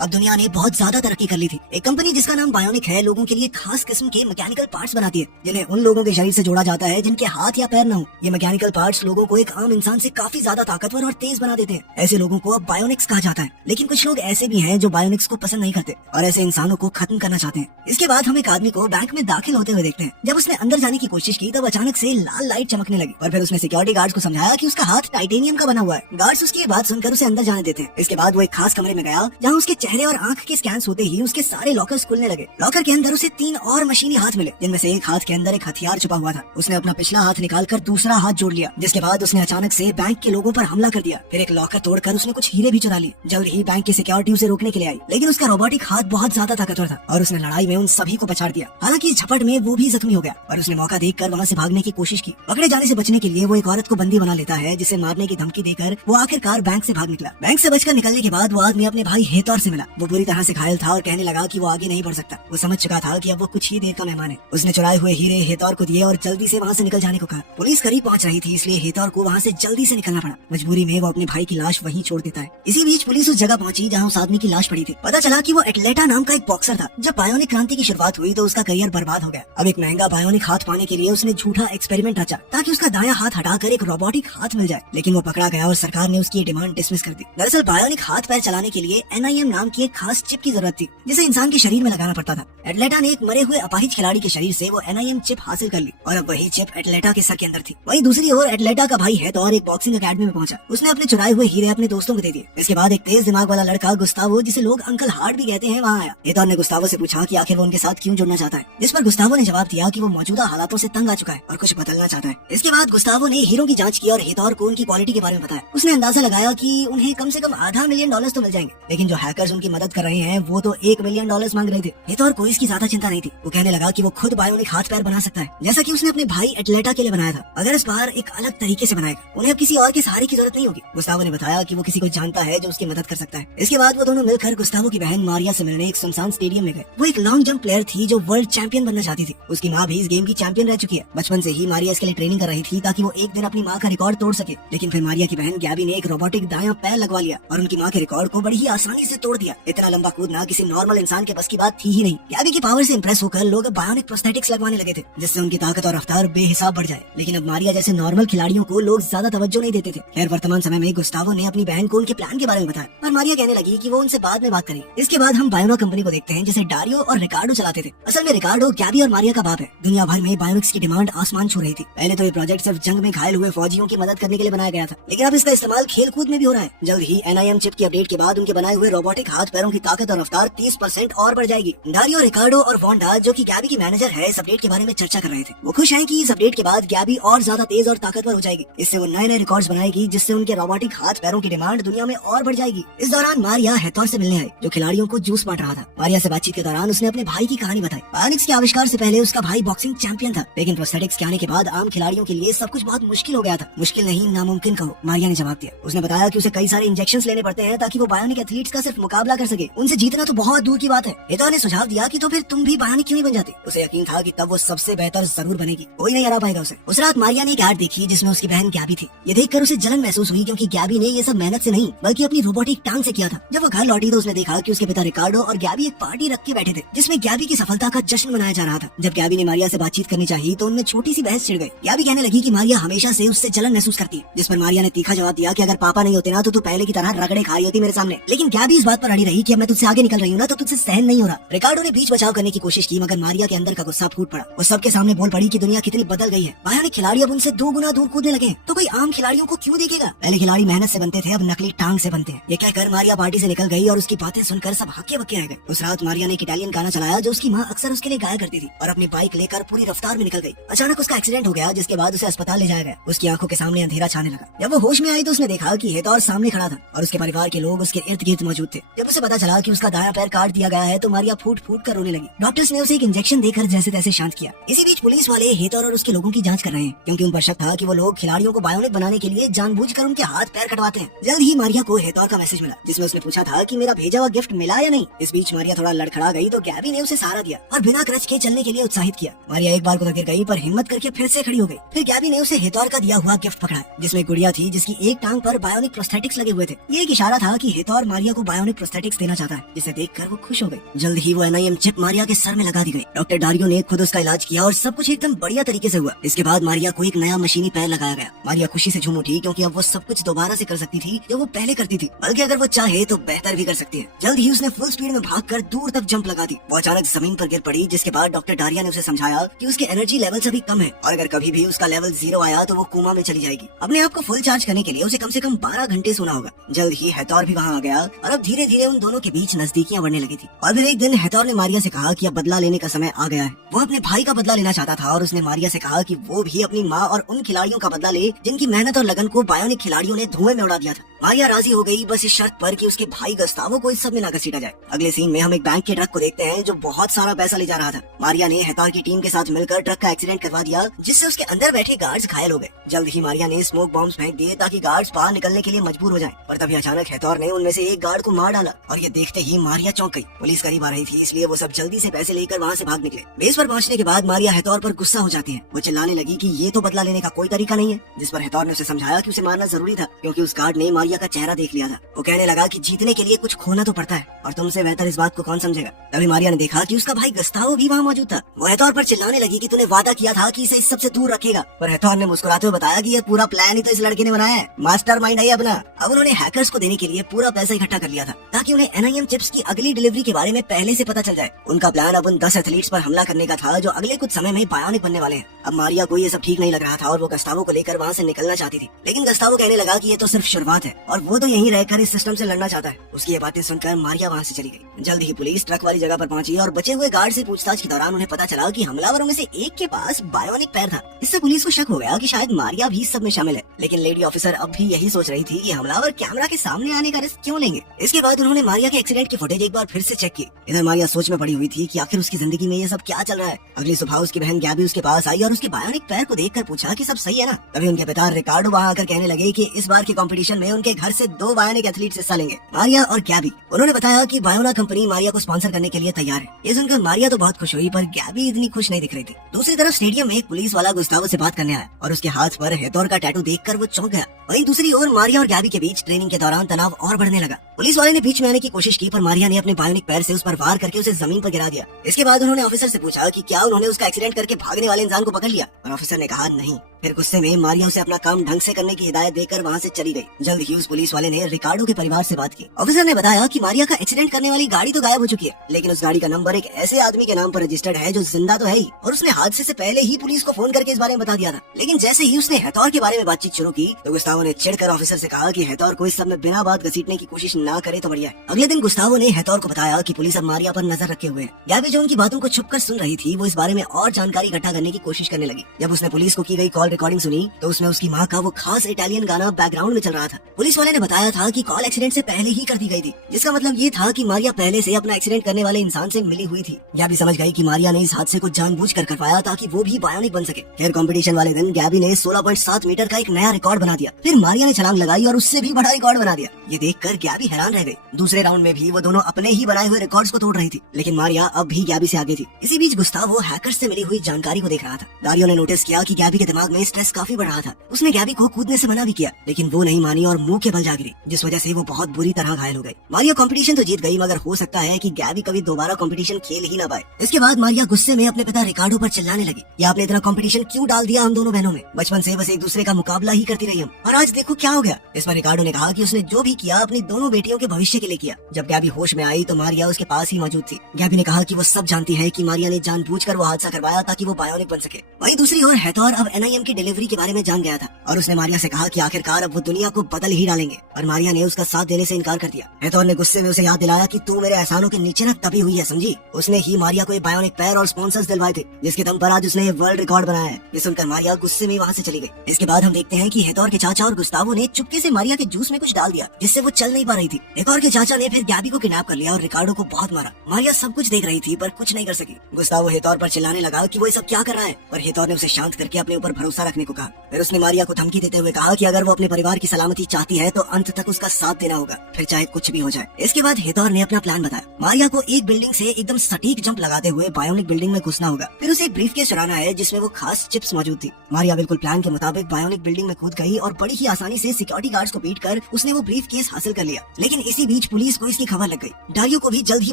अब दुनिया ने बहुत ज्यादा तरक्की कर ली थी। एक कंपनी जिसका नाम बायोनिक है लोगों के लिए खास किस्म के मैकेनिकल पार्ट्स बनाती है जिन्हें उन लोगों के शरीर से जोड़ा जाता है जिनके हाथ या पैर न हो। ये मैकेनिकल पार्ट्स लोगों को एक आम इंसान से काफी ज्यादा ताकतवर और तेज बना देते हैं। ऐसे लोगों को अब बायोनिक्स कहा जाता है। लेकिन कुछ लोग ऐसे भी हैं जो बायोनिक्स को पसंद नहीं करते और ऐसे इंसानों को खत्म करना चाहते हैं। इसके बाद हम एक आदमी को बैंक में दाखिल होते हुए देखते हैं। जब उसने अंदर जाने की कोशिश की तब अचानक से लाल लाइट चमकने लगी और फिर उसने सिक्योरिटी गार्ड्स को समझाया कि उसका हाथ टाइटेनियम का बना हुआ है। गार्ड्स उसकी ये बात सुनकर उसे अंदर जाने देते हैं। इसके बाद वो एक खास कमरे में गया जहाँ उसके चेहरे और आंख के स्कैन होते ही उसके सारे लॉकर्स खुलने लगे। लॉकर के अंदर उसे 3 और मशीनी हाथ मिले जिनमें से एक हाथ के अंदर एक हथियार छुपा हुआ था। उसने अपना पिछला हाथ निकालकर दूसरा हाथ जोड़ लिया जिसके बाद उसने अचानक से बैंक के लोगों पर हमला कर दिया। फिर एक लॉकर तोड़कर उसने कुछ हीरे भी चुरा लिए। जल्द ही बैंक की सिक्योरिटी उसे रोकने के लिए आई लेकिन उसका रोबोटिक हाथ बहुत ज्यादा ताकतवर था और उसने लड़ाई में उन सभी को पछाड़ दिया। हालांकि इस झपट में वो भी जख्मी हो गया और उसने मौका देखकर वहाँ से भागने की कोशिश की। पकड़े जाने से बचने के लिए वो एक औरत को बंदी बना लेता है जिसे मारने की धमकी देकर वो आखिरकार बैंक से भाग निकला। बैंक से बचकर निकलने के बाद वो आदमी अपने भाई हेतौर से मिला। वो बुरी तरह से घायल था और कहने लगा कि वो आगे नहीं बढ़ सकता। वो समझ चुका था कि अब वो कुछ ही देर का मेहमान है। उसने चुराए हुए हीरे हेतौर को दिए और जल्दी से वहाँ से निकल जाने को कहा। पुलिस करीब पहुंच रही थी इसलिए हेतौर को वहाँ से जल्दी से निकलना पड़ा। मजबूरी में वो अपने भाई की लाश वहीं छोड़ देता है। इसी बीच पुलिस उस जगह पहुंची जहाँ उस आदमी की लाश पड़ी थी। पता चला कि वो एटलेटा नाम का एक बॉक्सर था। जब बायोनिक क्रांति की शुरुआत हुई तो उसका करियर बर्बाद हो गया। अब एक महंगा बायोनिक हाथ पाने के लिए उसने झूठा एक्सपेरिमेंट रचा ताकि उसका दायां हाथ हटाकर एक रोबोटिक हाथ मिल जाए। लेकिन वो पकड़ा गया और सरकार ने उसकी डिमांड डिसमिस कर दी। दरअसल बायोनिक हाथ पैर चलाने के लिए NIM नाम की एक खास चिप की जरूरत थी जिसे इंसान के शरीर में लगाना पड़ता था। एटलेटा ने एक मरे हुए अपाहिज खिलाड़ी के शरीर से वो NIM चिप हासिल कर ली और अब वही चिप एटलेटा के सर के अंदर थी। वहीं दूसरी ओर एटलेटा का भाई है तो और एक बॉक्सिंग अकेडमी में पहुंचा। उसने अपने चुराए हुए हीरे अपने दोस्तों को दे दिए। इसके बाद एक तेज दिमाग वाला लड़का गुस्तावो जिसे लोग अंकल हार्ट भी कहते हैं वहाँ आया। हेतौर ने गुस्तावो से पूछा कि आखिर वो उनके साथ क्यों जुड़ना चाहता है, जिस पर गुस्तावो ने जवाब दिया कि वो मौजूदा हालातों से तंग आ चुका है और कुछ बदलना चाहता है। इसके बाद गुस्तावो ने हीरो की जांच की और हेतौर को उनकी क्वालिटी के बारे में बताया। उसने अंदाजा लगाया कि उन्हें कम से कम $500 मिलियन तो मिल जाएंगे लेकिन जो हैकर्स उनकी मदद कर रहे हैं वो तो $1 मिलियन मांग रहे थे। हेतौर को इसकी ज्यादा चिंता नहीं थी। वो कहने लगा कि वो खुद बायोनिक हाथ पैर बना सकता है जैसा कि उसने अपने भाई एटलेटा के लिए बनाया था, अगर इस बार एक अलग तरीके से बनाएगा। उन्हें अब किसी और के सहारे की जरूरत नहीं होगी। गुस्तावो ने बताया कि वो किसी को जानता है जो उसकी मदद कर सकता है। इसके बाद वो दोनों मिलकर गुस्तावो की बहन मारिया से मिलने एक सुनसान स्टेडियम में गए। वो एक लॉन्ग जंप प्लेयर थी जो वर्ल्ड चैंपियन बनना चाहती थी। उसकी माँ भी इस गेम की चैंपियन रह चुकी है। बचपन से ही मारिया इसके लिए ट्रेनिंग कर रही थी ताकि वो एक दिन अपनी माँ का रिकॉर्ड तोड़ सके। लेकिन फिर मारिया की बहन गैबी ने एक रोबोटिक दायां पैर लगवा लिया और उनकी माँ के रिकॉर्ड को बड़ी ही आसानी से तोड़ दिया। इतना लंबा कूदना किसी नॉर्मल इंसान के बस की बात थी ही नहीं। गैबी की पावर से इंप्रेस होकर लोग बायोनिक प्रोस्थेटिक्स लगवाने लगे थे जिससे उनकी ताकत और रफ्तार बेहिसाब बढ़ जाए। लेकिन अब मारिया जैसे नॉर्मल खिलाड़ियों को लोग ज्यादा तवज्जो नहीं देते थे। खैर वर्तमान समय में गुस्तावो ने अपनी बहन को उनके प्लान के बारे में बताया और मारिया कहने लगी कि वो उनसे बाद में बात करेगी। इसके बाद हम बायोना कंपनी को देखते हैं जिसे डारियो और रिकार्डो चलाते थे। असल में रिकार्डो गैबी और मारिया का बाप है। दुनिया भर में बायोनिक्स की डिमांड आसमान छू रही थी। पहले तो ये प्रोजेक्ट सिर्फ जंग में घायल हुए फौजियों की मदद करने के लिए बनाया गया था लेकिन अब इसका इस्तेमाल खेल कूद में भी हो रहा है। जल्द ही NIM चिप की अपडेट के बाद उनके बनाए हुए रोबोटिक हाथ पैरों की ताकत और रफ्तार 30% और बढ़ जाएगी। डारियो, रिकार्डो और वोंडा जो कि गैबी की मैनेजर है इस अपडेट के बारे में चर्चा कर रहे थे। वो खुश हैं कि इस अपडेट के बाद गैबी और ज्यादा तेज और ताकतवर हो जाएगी। इससे वो नए नए रिकॉर्ड्स बनाएगी जिससे उनके रोबोटिक हाथ पैरों की डिमांड दुनिया में और बढ़ जाएगी। इस दौरान मारिया हेतौर से मिलने आई जो खिलाड़ियों को जूस बांट रहा था। मारिया से बातचीत के दौरान उसने अपने भाई की कहानी बताई। बायोनिक्स के आविष्कार से पहले उसका भाई बॉक्सिंग चैंपियन था लेकिन प्रोस्थेटिक्स के आने के बाद आम खिलाड़ियों के लिए सब कुछ बहुत मुश्किल हो गया था। मुश्किल नहीं नामुमकिन कहो, मारिया ने जवाब दिया। उसने बताया कि उसे कई सारे इंजेक्शंस लेने पड़ते हैं ताकि वो बायोनिक एथलीट्स का सिर्फ मुकाबला कर सके। उनसे जीतना तो बहुत दूर की बात है। हेतौर ने सुझाव दिया कि तो फिर तुम भी बायोनिक क्यों नहीं बन जाते। उसे यकीन था कि तब वो सबसे बेहतर जरूर बनेगी, कोई नहीं हरा पाएगा उसे। उस रात मारिया ने एक ऐड देखी जिसमें उसकी बहन गैबी थी। ये देखकर उसे जलन महसूस हुई क्योंकि गैबी ने ये सब मेहनत से नहीं बल्कि अपनी रोबोटिक टांग से किया था। जब वो घर लौटी तो उसने देखा कि उसके पिता रिकार्डो और गैबी एक पार्टी रख के बैठे थे जिसमें गैबी की सफलता का जश्न मनाया जा रहा था। जब गैबी ने मारिया से बातचीत करनी चाहिए तो उनमें छोटी सी बहस छिड़ गई। गैबी कहने लगी कि मारिया हमेशा से उससे जलन महसूस करती है, जिस पर मारिया ने तीखा जवाब दिया कि अगर पापा नहीं होते ना तो तू पहले की तरह रगड़े खाई होती मेरे सामने। लेकिन गैबी इस बात पर अड़ी रही कि अब मैं तुझसे आगे निकल रही हूँ ना तो तुझसे सहन नहीं हो रहा। रिकार्डो ने बीच बचाव करने की कोशिश की मगर मारिया के अंदर का गुस्सा फूट पड़ा। वो सबके सामने बोल पड़ी कि दुनिया कितनी बदल गई है। बायोनिक खिलाड़ी अब उनसे 2 गुना दूर कूदने लगे तो कोई आम खिलाड़ियों को क्यों देखेगा। पहले खिलाड़ी मेहनत से बनते थे, अब नकली टांग से बनते हैं। ये कहकर मारिया पार्टी से निकल गई और उसकी बातें सुनकर सब हक्के बक्के रह गए। उस रात मारिया ने एक इटालियन गाना चलाया जो उसकी माँ अक्सर उसके लिए गाया करती थी और अपनी बाइक लेकर पूरी रफ्तार में निकल गई। अचानक उसका एक्सीडेंट हो गया जिसके बाद उसे अस्पताल ले जाया गया। उसकी आंखों के सामने अंधेरा छाने लगा। जब वो होश में आई तो उसने देखा कि हेतौर सामने खड़ा था और उसके परिवार के लोग उसके इर्द गिर्द मौजूद थे। जब उसे पता चला कि उसका दायां पैर काट दिया गया है तो मारिया फूट फूट कर रोने लगी। डॉक्टर्स ने उसे एक इंजेक्शन देकर जैसे तैसे शांत किया। इसी बीच पुलिस वाले हेतौर और उसके लोगों की जांच कर रहे हैं क्योंकि उन पर शक था कि वो लोग खिलाड़ियों को बायोनिक बनाने के लिए जानबूझकर उनके हाथ पैर कटवाते हैं। जल्द ही मारिया को हेतौर का मैसेज मिला जिसमें उसने पूछा था कि मेरा भेजा हुआ गिफ्ट मिला या नहीं। इस बीच मारिया थोड़ा लड़खड़ा गई तो गैबी ने उसे सहारा दिया और बिना क्रच के चलने के लिए उत्साहित किया। मारिया एक बार को गिर गई पर हिम्मत करके फिर से खड़ी हो गई। फिर गैबी ने उसे हेतौर का दिया हुआ गिफ्ट पकड़ा जिसमें गुड़िया थी जिसकी एक टांग पर बायोनिक प्रोस्थेटिक्स लगे हुए थे। ये एक इशारा था कि हेतौर मारिया को बायोनिक प्रोस्थेटिक्स देना चाहता है, जिसे देखकर वो खुश हो गई। जल्द ही वो एनआईएम चिप मारिया के सर में लगा दी गई। डॉक्टर डारियो ने खुद उसका इलाज किया और सब कुछ एकदम बढ़िया तरीके से हुआ। इसके बाद मारिया को एक नया मशीनी पैर लगाया गया। मारिया खुशी से झूम उठी, क्योंकि अब वो सब कुछ दोबारा से कर सकती थी जो वो पहले करती थी, बल्कि अगर वो चाहे तो बेहतर भी कर सकती है। जल्द ही उसने फुल स्पीड में भागकर दूर तक जंप लगा दी। वो अचानक जमीन पर गिर पड़ी, जिसके बाद डॉक्टर डारिया ने उसे समझाया कि उसके एनर्जी लेवल अभी कम है और अगर कभी भी उसका लेवल 0 आया तो वो कोमा में चली जाएगी। अपने आप को फुल चार्ज करने के लिए उसे कम से कम 12 घंटे सोना होगा। जल्द ही हेथोर भी वहाँ आ गया और अब धीरे धीरे उन दोनों के बीच नजदीकियां बढ़ने लगी थी। और फिर एक दिन हेथोर ने मारिया से कहा कि अब बदला लेने का समय आ गया है। वो अपने भाई का बदला लेना चाहता था और उसने मारिया से कहा कि वो भी अपनी माँ और उन खिलाड़ियों का बदला ले जिनकी मेहनत और लगन को बायोनिक खिलाड़ियों ने धुएं में उड़ा दिया था। मारिया राजी हो गई, बस इस शर्त पर कि उसके भाई गस्तावो को इस सब में ना घसीटा जाए। अगले सीन में हम एक बैंक के ट्रक को देखते हैं जो बहुत सारा पैसा ले जा रहा था। मारिया ने हेथोर की टीम के साथ मिलकर ट्रक का एक्सीडेंट करवा दिया, जिससे उसके अंदर बैठे गार्ड्स घायल हो गए। जल्द ही मारिया ने स्मोक बॉम्ब्स फेंक दिए ताकि गार्ड्स बाहर निकलने के लिए मजबूर हो जाएं। पर तभी अचानक हेथोर ने उनमें से एक गार्ड को मार डाला और ये देखते ही मारिया चौंक गई। पुलिस करीब आ रही थी, इसलिए वो सब जल्दी से पैसे लेकर वहाँ से भाग निकले। बेस पर पहुँचने के बाद मारिया हेथोर पर गुस्सा हो जाती है। वो चिल्लाने लगी कि ये तो बदला लेने का कोई तरीका नहीं है, जिस पर हेथोर ने उसे समझाया कि उसे मारना जरूरी था, क्योंकि उस गार्ड ने मारिया का चेहरा देख लिया था। वो कहने लगा कि जीतने के लिए कुछ खोना तो पड़ता है और तुमसे बेहतर इस बात को कौन समझेगा। तभी मारिया ने देखा कि उसका भाई गस्तावो भी वहाँ मौजूद था। वो हेथोर पर चिल्लाने लगी कि तूने वादा किया था कि इसे इस सब से दूर रखेगा, पर हेथोर ने मुस्कुराते हुए बताया कि ये पूरा प्लान ही तो इस लड़के ने बनाया है, मास्टरमाइंड है अपना। अब उन्होंने हैकर्स को देने के लिए पूरा पैसा इकट्ठा कर लिया था ताकि उन्हें एनआईएम चिप्स की अगली डिलीवरी के बारे में पहले से पता चल जाए। उनका प्लान अब उन 10 एथलीट्स पर हमला करने का था जो अगले कुछ समय में बायोनिक बनने वाले हैं। अब मारिया को ये सब ठीक नहीं लग रहा था और वो गस्तावो को लेकर वहाँ से निकलना चाहती थी, लेकिन गस्तावो कहने लगा कि ये तो सिर्फ शुरुआत है और वो तो यहीं रहकर इस सिस्टम से लड़ना चाहता है। उसकी ये बातें सुनकर मारिया वहाँ से चली गई। जल्द ही पुलिस ट्रक वाली जगह पर पहुंची और बचे हुए गार्ड से पूछताछ के दौरान उन्हें पता चला कि हमलावरों में से एक के पास बायोनिक पैर था। इससे पुलिस को शक हो गया कि शायद मारिया भी इस सब में शामिल है, लेकिन लेडी ऑफिसर अब भी यही सोच रही थी कि हमलावर कैमरा के सामने आने का रिस्क क्यों लेंगे। इसके बाद उन्होंने मारिया के एक्सीडेंट की फुटेज एक बार फिर से चेक की। इधर मारिया सोच में पड़ी हुई थी कि आखिर उसकी जिंदगी में ये सब क्या चल रहा है। अगली सुबह उसकी बहन गैबी उसके पास आई और उसके बायोनिक पैर को देखकर पूछा कि सब सही है ना। तभी उनके पिता रिकार्डो वहाँ आकर कहने लगे कि इस बार के कंपटीशन में उनके घर से 2 बायोनिक एथलीट्स हिस्सा लेंगे, मारिया और गैबी। उन्होंने बताया कि बायोना कंपनी मारिया को स्पॉन्सर करने के लिए तैयार है। ये सुनकर मारिया तो बहुत खुश हुई, पर गैबी इतनी खुश नहीं दिख रही थी। दूसरी तरफ स्टेडियम में एक पुलिस वाला गुस्तावो से बात करने आया और उसके हाथ पर हेथोर का टैटू देखकर वो चौंक गया। वहीं दूसरी ओर मारिया और गैबी के बीच ट्रेनिंग के दौरान तनाव और बढ़ने लगा। पुलिस वाले ने बीच में आने की कोशिश की, पर मारिया ने अपने बायोनिक पैर से उस पर वार करके उसे जमीन पर गिरा दिया। इसके बाद उन्होंने ऑफिसर से पूछा कि क्या उन्होंने उसका एक्सीडेंट करके भागने वाले इंसान को पकड़ लिया, और ऑफिसर ने कहा नहीं। फिर गुस्से में मारिया उसे अपना काम ढंग से करने की हिदायत देकर वहाँ से चली गई। जल्द ही उस पुलिस वाले ने रिकार्डो के परिवार से बात की। ऑफिसर ने बताया कि मारिया का एक्सीडेंट करने वाली गाड़ी तो गायब हो चुकी है, लेकिन उस गाड़ी का नंबर एक ऐसे आदमी के नाम पर रजिस्टर्ड है जो जिंदा तो है ही, और उसने हादसे से पहले ही पुलिस को फोन करके इस बारे में बता दिया था। लेकिन जैसे ही उसने हेथोर के बारे में बातचीत शुरू की तो गुस्तावो ने चिढ़कर ऑफिसर से कहा कि हेथोर को इस सब में बिना बात घसीटने की कोशिश ना करे तो बढ़िया है। अगले दिन गुस्तावो ने हेथोर को बताया कि पुलिस अब मारिया पर नजर रखे हुए है। गैबी जो उनकी बातों को छुपकर सुन रही थी, वो इस बारे में और जानकारी इकट्ठा करने की कोशिश करने लगी। जब उसने पुलिस को की गई कॉल रिकॉर्डिंग सुनी तो उसमें उसकी माँ का वो खास इटालियन गाना बैकग्राउंड में चल रहा था। पुलिस वाले ने बताया था कि कॉल एक्सीडेंट से पहले ही कर दी गई थी, जिसका मतलब ये था कि मारिया पहले से अपना एक्सीडेंट करने वाले इंसान से मिली हुई थी। गैबी समझ गई कि मारिया ने इस हादसे को जानबूझकर करवाया ताकि वो भी बायोनिक बन सके। फिर कंपटीशन वाले दिन गैबी ने 16.7 मीटर का एक नया रिकॉर्ड बना दिया। फिर मारिया ने छलांग लगाई और उससे भी बड़ा रिकॉर्ड बना दिया। ये देखकर गैबी हैरान रह गई। दूसरे राउंड में भी वो दोनों अपने ही बनाए हुए रिकॉर्ड्स को तोड़ रही थी, लेकिन मारिया अब भी गैबी से आगे थी। इसी बीच गुस्तावो हैकर्स से मिली हुई जानकारी को देख रहा था। दारियो ने नोटिस किया कि गैबी के दिमाग में स्ट्रेस काफी बढ़ रहा था। उसने गैबी को कूदने से मना भी किया, लेकिन वो नहीं मानी और मुंह के बल जा गिरी, जिस वजह से वो बहुत बुरी तरह घायल हो गई। मारिया कंपटीशन तो जीत गई, मगर हो सकता है कि गैबी कभी दोबारा कंपटीशन खेल ही ना पाए। इसके बाद मारिया गुस्से में अपने पिता रिकार्डो पर चिल्लाने लगी, या आपने इतना कंपटीशन क्यों डाल दिया हम दोनों बहनों में? बचपन से बस एक दूसरे का मुकाबला ही करती रही हम, और आज देखो क्या हो गया। इस पर रिकार्डो ने कहा कि उसने जो भी किया अपनी दोनों बेटियों के भविष्य के लिए किया। जब गैबी होश में आई तो मारिया उसके पास ही मौजूद थी। गैबी ने कहा कि वो सब जानती है कि मारिया ने जानबूझकर वो हादसा करवाया ताकि वो बायोनिक बन सके। वहीं दूसरी ओर हेथोर अब एनआईएम की डिलीवरी के बारे में जान गया था और उसने मारिया से कहा कि आखिरकार अब वो दुनिया को बदल ही डालेंगे, और मारिया ने उसका साथ देने से इनकार कर दिया। हेथोर ने गुस्से में उसे याद दिलाया कि तू मेरे एहसानों के नीचे न दबी हुई है, समझी? उसने ही मारिया को एक बायोनिक पैर और स्पॉन्सर्स दिलवाए थे, जिसके दम पर आज उसने ये वर्ल्ड रिकॉर्ड बनाया है। ये सुनकर मारिया गुस्से में वहाँ से चली गई। इसके बाद हम देखते हैं कि हेथोर के चाचा और गुस्तावो ने चुपके से मारिया के जूस में कुछ डाल दिया, जिससे वो चल नहीं पा रही थी। हेथोर के चाचा ने फिर गैबी को किडनैप कर लिया और रिकार्डो को बहुत मारा। मारिया सब कुछ देख रही थी पर कुछ नहीं कर सकी। गुस्तावो हेथोर पर चिल्लाने लगा कि वो ये सब क्या कर रहा है, पर हेथोर ने उसे शांत करके अपने ऊपर भरोसा रखने को कहा। फिर उसने मारिया को धमकी देते हुए कहा कि अगर वो अपने परिवार की सलामती चाहती है तो अंत तक उसका साथ देना होगा, फिर चाहे कुछ भी हो जाए। इसके बाद हेथोर ने अपना प्लान बताया। मारिया को एक बिल्डिंग से एकदम सटीक जंप लगाते हुए बायोनिक बिल्डिंग में घुसना होगा। फिर उसे एक ब्रीफकेस चुराना है जिसमें वो खास चिप्स मौजूद थी। मारिया बिल्कुल प्लान के मुताबिक बायोनिक बिल्डिंग में कूद गई और बड़ी ही आसानी से सिक्योरिटी गार्ड्स को बीट कर उसने वो ब्रीफकेस हासिल कर लिया। लेकिन इसी बीच पुलिस को इसकी खबर लग गई। डारियो को भी जल्द ही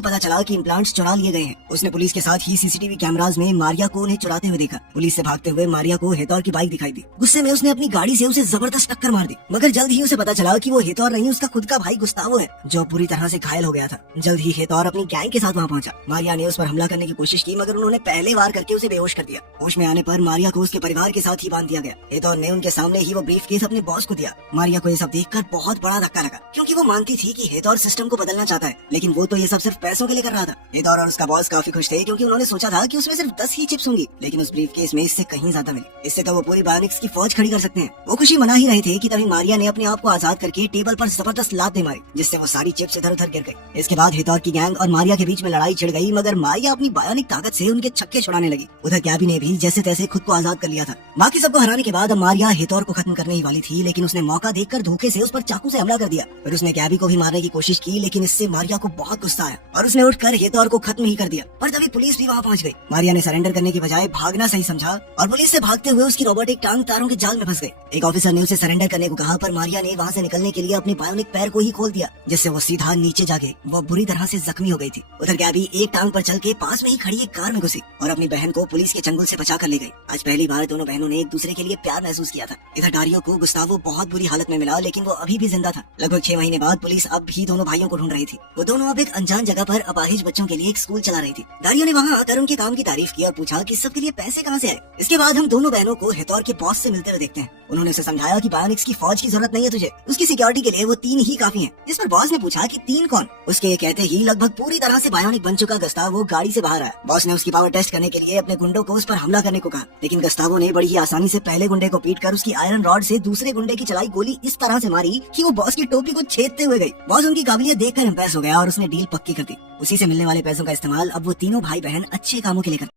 पता चला कि इम्प्लांट्स चुरा लिए गए हैं। उसने पुलिस के साथ ही सीसीटीवी कैमराज में मारिया को उन्हें चुराते हुए देखा। पुलिस से भागते हुए मारिया को हेतौर की बाइक दिखाई दी। गुस्से में उसने अपनी गाड़ी से उसे जबरदस्त टक्कर मार दी, मगर जल्द ही उसे पता चला कि वो हेतौर नहीं उसका खुद का भाई गुस्तावो है जो पूरी तरह से घायल हो गया था। जल्द ही हेतौर अपनी गैंग के साथ वहाँ पहुंचा। मारिया ने उस पर हमला करने की कोशिश की, मगर उन्होंने पहले वार करके उसे बेहोश कर दिया। होश में आने पर मारिया को उसके परिवार के साथ ही बांध दिया गया। हेतौर ने उनके सामने ही वो ब्रीफकेस अपने बॉस को दिया। मारिया को ये सब देखकर बहुत बड़ा धक्का लगा, क्योंकि वो मानती थी कि हेतौर सिस्टम को बदलना चाहता है, लेकिन वो तो ये सब सिर्फ पैसों के लिए कर रहा था। हेतौर और उसका बॉस काफी खुश थे, क्योंकि उन्होंने सोचा था कि उसमें सिर्फ 10 ही चिप्स होंगी, लेकिन उस ब्रीफकेस में इससे कहीं ज्यादा मिली। इससे तो वो पूरी बायोनिक्स की फौज खड़ी कर सकते हैं। वो खुशी मना ही रहे थे कि तभी मारिया ने अपने आप को आजाद करके टेबल पर जबरदस्त लात दे मारी, जिससे वो सारी चिप्स इधर उधर गिर गई। इसके बाद हेतौर की गैंग और मारिया के बीच में लड़ाई छिड़ गई, मगर मारिया अपनी बायोनिक ताकत से उनके छक्के छुड़ाने लगी। उधर गैबी ने भी जैसे तैसे खुद को आजाद कर लिया था। बाकी सबको हराने के बाद अब मारिया हेतौर को खत्म करने ही वाली थी, लेकिन उसने मौका देखकर धोखे से उस पर चाकू से हमला कर दिया। फिर उसने गैबी को भी मारने की कोशिश की, लेकिन इससे मारिया को बहुत गुस्सा आया और उसने उठकर हेतौर को खत्म ही कर दिया। पर तभी पुलिस भी वहाँ पहुँच गई। मारिया ने सरेंडर करने की बजाय भागना सही समझा और पुलिस से भागते हुए उसकी रोबोटिक टांग तारों के जाल में फंस गई। एक ऑफिसर ने उसे सरेंडर करने को कहा, पर मारिया ने वहाँ से निकलने के लिए अपने बायोनिक पैर को ही खोल दिया, जिससे वो सीधा नीचे जाके वो बुरी तरह से जख्मी हो गई थी। उधर गैबी एक टांग पर चल के पास में ही खड़ी एक कार में घुसी और अपनी बहन को पुलिस के चंगुल से बचा कर ले गई। आज पहली बार दोनों बहनों ने एक दूसरे के लिए प्यार महसूस किया था। इधर डारियो को गुस्तावो बहुत बुरी हालत में मिला, लेकिन वो अभी भी जिंदा था। लगभग 6 महीने बाद पुलिस अब भी दोनों भाइयों को ढूंढ रही थी। वो दोनों अब एक अनजान जगह पर अपाहिज बच्चों के लिए एक स्कूल चला रही थी। डारियो ने वहाँ आकर उनके काम की तारीफ की और पूछा कि सबके लिए पैसे कहाँ से आए। इसके बाद हम दोनों बहनों को हेतौर के बॉस से मिलते हुए देखते हैं। उन्होंने उसे समझाया कि बायोनिक्स की फौज की जरूरत नहीं है तुझे, उसकी सिक्योरिटी के लिए वो 3 ही काफी हैं। इस पर बॉस ने पूछा कि 3 कौन? उसके ये कहते ही लगभग पूरी तरह से बायोनिक बन चुका गुस्तावो गाड़ी से बाहर आया। बॉस ने उसकी पावर टेस्ट करने के लिए अपने गुंडों को उस पर हमला करने को कहा, लेकिन गुस्तावो ने बड़ी ही आसानी से पहले गुंडे को पीट कर उसकी आयरन रॉड से दूसरे गुंडे की चलाई गोली इस तरह से मारी कि वो बॉस की टोपी को छेदते हुए गई। बॉस उनकी काबिलियत देखकर इम्प्रेस हो गया और उसने डील पक्की कर दी। उसी से मिलने वाले पैसों का इस्तेमाल अब वो तीनों भाई बहन अच्छे कामों के लिए करते।